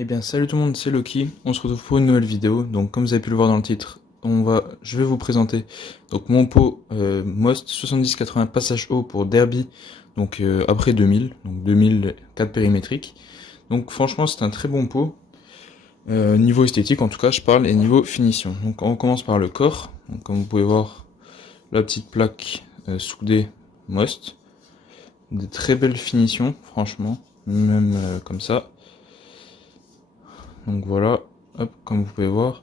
Eh bien salut tout le monde, c'est Loki, on se retrouve pour une nouvelle vidéo. Donc comme vous avez pu le voir dans le titre, je vais vous présenter donc mon pot Most 70-80 passage haut pour Derby, donc après 2000, donc 2004 périmétrique. Donc franchement c'est un très bon pot, niveau esthétique en tout cas je parle, et niveau finition. Donc on commence par le corps, donc, comme vous pouvez voir la petite plaque soudée Most, de très belles finitions franchement, même comme ça. Donc voilà, hop, comme vous pouvez voir.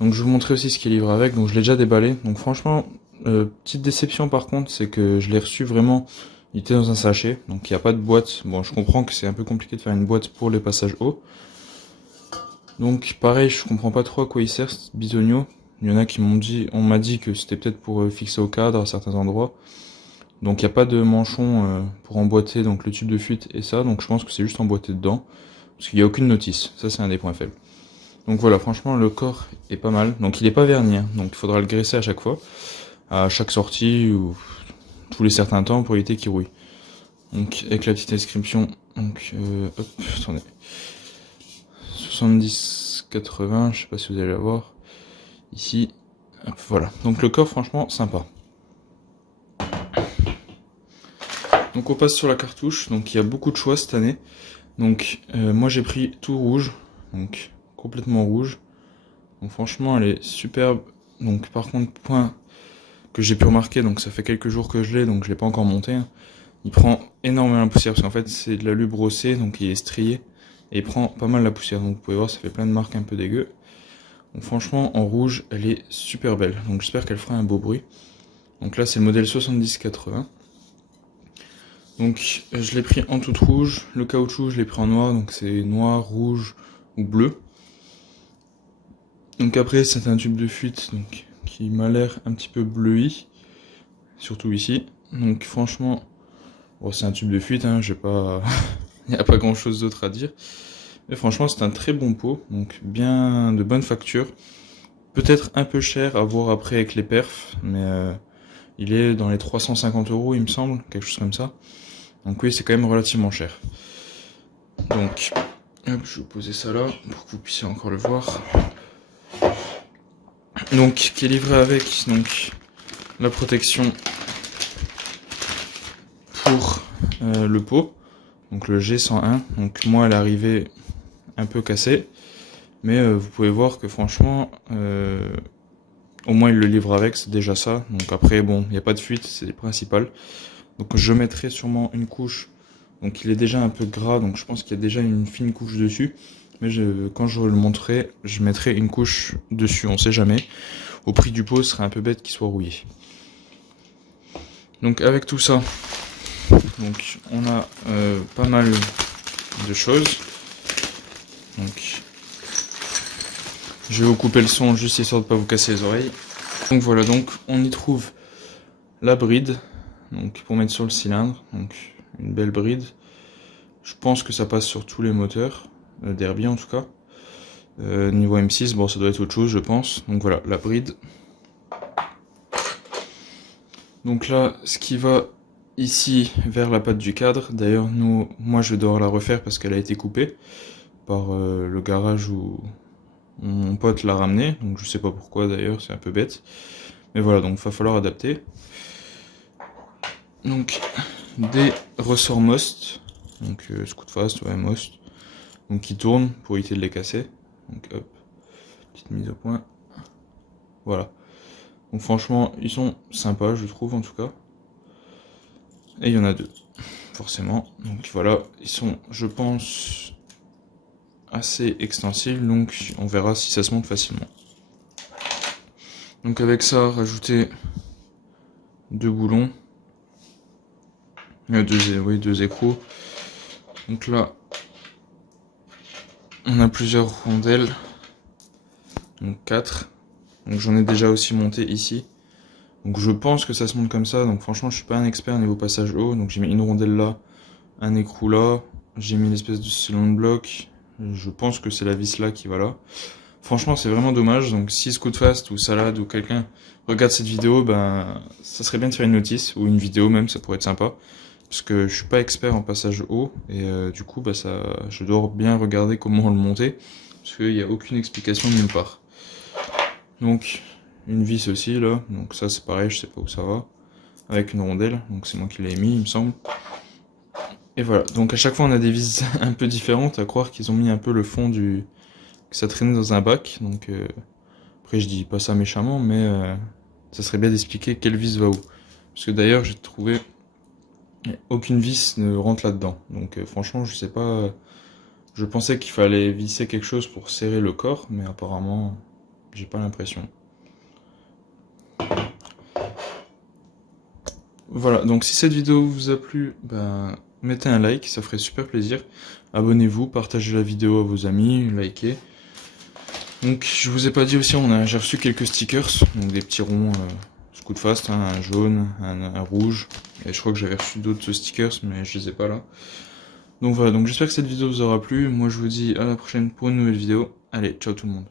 Donc je vais vous montrer aussi ce qui est livré avec, donc je l'ai déjà déballé. Donc franchement, petite déception par contre, c'est que je l'ai reçu vraiment, il était dans un sachet, donc il n'y a pas de boîte. Bon, je comprends que c'est un peu compliqué de faire une boîte pour les passages hauts. Donc pareil, je comprends pas trop à quoi il sert ce bisogno. Il y en a qui on m'a dit que c'était peut-être pour fixer au cadre à certains endroits. Donc il n'y a pas de manchon pour emboîter donc le tube de fuite et ça, donc je pense que c'est juste emboîté dedans. Parce qu'il n'y a aucune notice, ça c'est un des points faibles. Donc voilà, franchement le corps est pas mal. Donc il est pas verni, hein. Donc il faudra le graisser à chaque fois, à chaque sortie ou tous les certains temps pour éviter qu'il rouille. Donc avec la petite inscription, donc hop, attendez, 70-80, je sais pas si vous allez la voir ici. Hop, voilà. Donc le corps franchement sympa. Donc on passe sur la cartouche. Donc il y a beaucoup de choix cette année. Donc moi j'ai pris tout rouge, donc complètement rouge. Donc franchement elle est superbe. Donc par contre point que j'ai pu remarquer, donc ça fait quelques jours que je l'ai, donc je l'ai pas encore monté, hein. Il prend énormément la poussière parce qu'en fait c'est de l'alu brossé, donc il est strié et il prend pas mal la poussière. Donc vous pouvez voir ça fait plein de marques un peu dégueu. Donc franchement en rouge elle est super belle. Donc j'espère qu'elle fera un beau bruit. Donc là c'est le modèle 70-80. Donc je l'ai pris en toute rouge, le caoutchouc je l'ai pris en noir, donc c'est noir, rouge ou bleu. Donc après c'est un tube de fuite donc, qui m'a l'air un petit peu bleui, surtout ici. Donc franchement, bon, c'est un tube de fuite, hein, j'ai pas... il n'y a pas grand chose d'autre à dire. Mais franchement c'est un très bon pot, donc bien de bonne facture. Peut-être un peu cher à voir après avec les perfs, mais il est dans les 350 € il me semble, quelque chose comme ça. Donc oui, c'est quand même relativement cher. Donc, hop, je vais vous poser ça là pour que vous puissiez encore le voir. Donc, qui est livré avec donc la protection pour le pot, donc le G101. Donc moi, elle est arrivée un peu cassée, mais vous pouvez voir que franchement, au moins il le livre avec, c'est déjà ça. Donc après, bon, il n'y a pas de fuite, c'est le principal. Donc je mettrai sûrement une couche. Donc il est déjà un peu gras, donc je pense qu'il y a déjà une fine couche dessus. Mais quand je le montrerai, je mettrai une couche dessus, on sait jamais. Au prix du pot, ce serait un peu bête qu'il soit rouillé. Donc avec tout ça, donc on a pas mal de choses. Donc je vais vous couper le son juste histoire de ne pas vous casser les oreilles. Donc voilà, donc on y trouve la bride, donc pour mettre sur le cylindre, donc une belle bride. Je pense que ça passe sur tous les moteurs, Derby en tout cas. Niveau M6, bon ça doit être autre chose je pense. Donc voilà, la bride. Donc là, ce qui va ici vers la patte du cadre, d'ailleurs moi je vais devoir la refaire parce qu'elle a été coupée par le garage où mon pote l'a ramené. Donc je sais pas pourquoi d'ailleurs, c'est un peu bête. Mais voilà, donc il va falloir adapter. Donc des ressorts Most, donc scoot fast, ouais, Most, donc qui tournent pour éviter de les casser. Donc hop, petite mise au point. Voilà. Donc franchement, ils sont sympas, je trouve en tout cas. Et il y en a deux, forcément. Donc voilà, ils sont, je pense, assez extensibles, donc on verra si ça se monte facilement. Donc avec ça, rajouter deux boulons. Deux écrous. Donc là, on a plusieurs rondelles. Donc 4. Donc j'en ai déjà aussi monté ici. Donc je pense que ça se monte comme ça. Donc franchement, je suis pas un expert niveau passage haut. Donc j'ai mis une rondelle là, un écrou là. J'ai mis l'espèce de cylindre bloc. Je pense que c'est la vis là qui va là. Franchement, c'est vraiment dommage. Donc si Scoot Fast ou Salade ou quelqu'un regarde cette vidéo, ben ça serait bien de faire une notice ou une vidéo même, ça pourrait être sympa. parce que je suis pas expert en passage haut, et du coup bah je dois bien regarder comment le monter, parce qu'il n'y a aucune explication de nulle part. Donc une vis aussi là, donc ça c'est pareil, je sais pas où ça va, avec une rondelle, donc c'est moi qui l'ai mis il me semble. Et voilà, donc à chaque fois on a des vis un peu différentes, à croire qu'ils ont mis un peu le fond que ça traînait dans un bac, donc après je dis pas ça méchamment, mais ça serait bien d'expliquer quelle vis va où. Parce que d'ailleurs j'ai trouvé aucune vis ne rentre là-dedans. Donc franchement je sais pas, je pensais qu'il fallait visser quelque chose pour serrer le corps, mais apparemment j'ai pas l'impression. Voilà, donc si cette vidéo vous a plu, ben, mettez un like, ça ferait super plaisir. Abonnez-vous, partagez la vidéo à vos amis, likez. Donc je vous ai pas dit aussi, j'ai reçu quelques stickers, donc des petits ronds Scootfast, hein, un jaune, un rouge, et je crois que j'avais reçu d'autres stickers, mais je les ai pas là. Donc voilà, donc j'espère que cette vidéo vous aura plu, moi je vous dis à la prochaine pour une nouvelle vidéo, allez, ciao tout le monde.